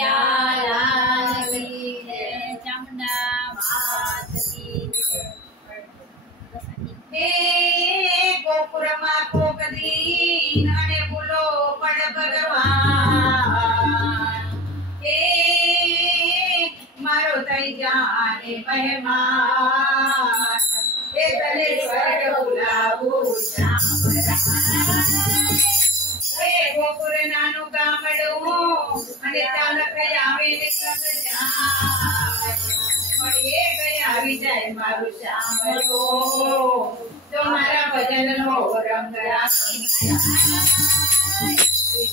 कन्हैया लाल की जय, चामुंडा मात की जय। हे गोकुरमा कोकदी नाने बोलो पड़ भगवान, हे मारो तई जाने मेहमान, हे तले स्वर्ग बुलावो श्याम राम। हे गोकुर नानु गामडू अने चालक आवे निकल जाय, मळिए गया विजय मारू श्यामलो, तुम्हारा भजन नो रंग राखी कृष्ण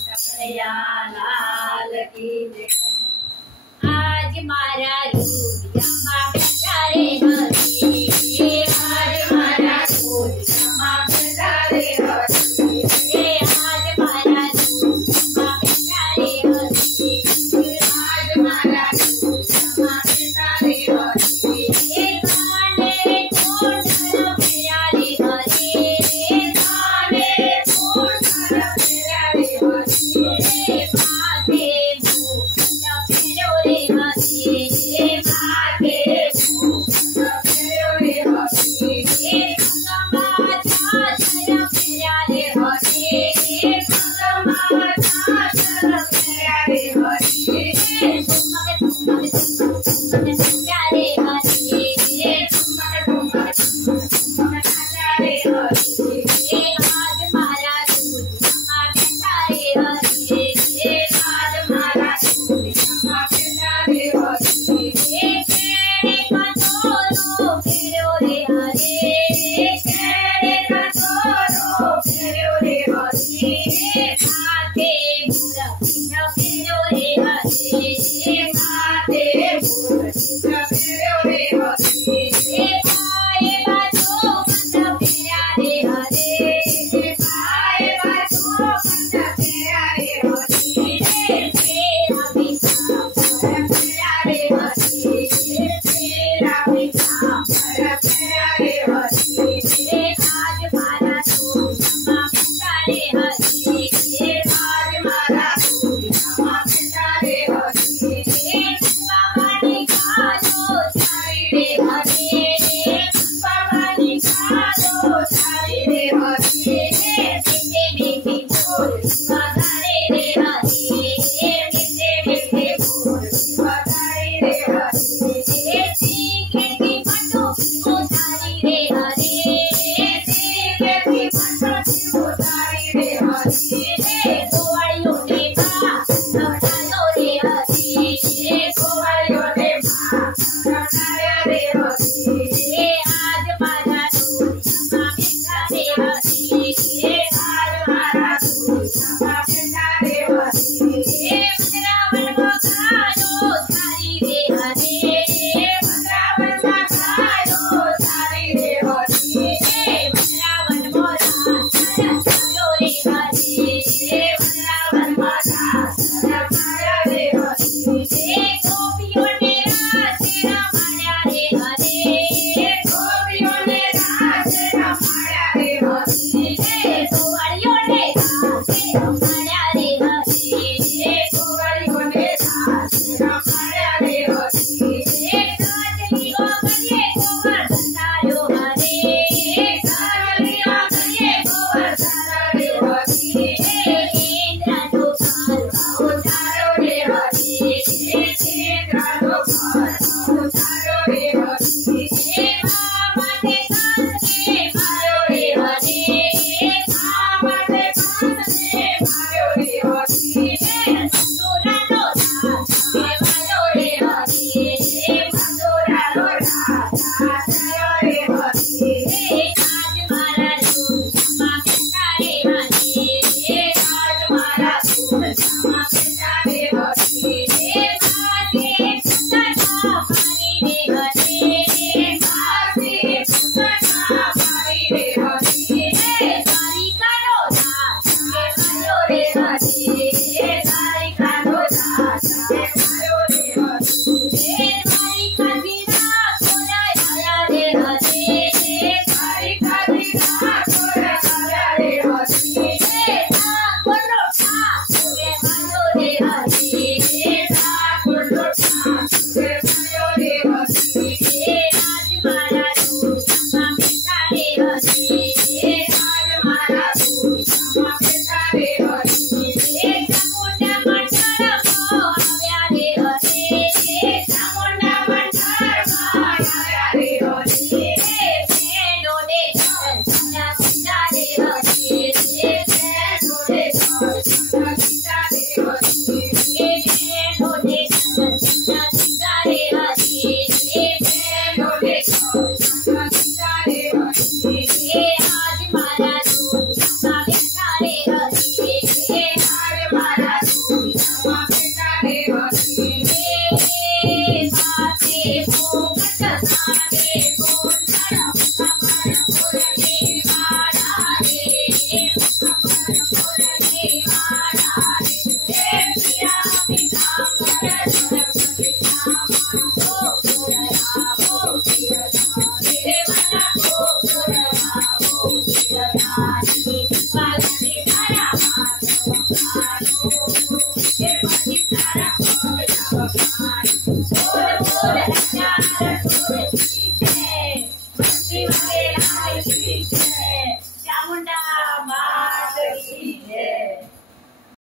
कन्हैया लाल की जय। आज मारा रूपिया माँ बेचारे हरी, आज मारा रूपिया माँ बेचारे हरी, आज मारा रूपिया माँ बेचारे हरी, आज मारा रूपिया माँ बेचारे हरी। खाने छोड़ प्यारे हरी, खाने छोड़ प्यारे हरी, भागे मुँह फिरो रे हरी, भागे मुँह फिरो रे हरी, प्यारे हरी, प्यारे हरी, प्यारे हरी, आज मारा दूध माँ बेचारे हरी, आज मारा माँ बेचारे हरी, केरे का तोरो फिरो रे हरी, केरे का तोरो फिरो रे हरी, भागे मुँह फिरो रे हरी, भागे मुँह फिरो रे हरी, पाए बाजो पंथ प्यारे हरी, आए बाजो पंथ प्यारे हरी, तेरा बिना प्यारे हरी, तेरा बिना प्यारे हरी, आज मारा दूध माँ बेचारे हरी, आज मारा माँ बेचारे हरी, बाबानी खालो चारी रे हरी, बाबानी खालो सारी रे हरी, मीठे मीठे बोल बधारे रे हरी, मीठे मीठे बोल बधाई रे हरी, सीखे की पटो उतारी रे हरी, सीखे की पटो उतारी रे हरी, गोवाड़ियों ने बा लौटायो रे हरी, गोवाड़ियों ने लौटाया रे हरी, आज मारा दूध माँ बेचारे हरी, आज मारा माँ बेचारे हरी, वृंदावन खालो चारी रे हरी, वृंदावन खालो सारी रे हरी, वृंदावन मोरा सारा रे हरी, वृंदावन माता सारा रे हरी,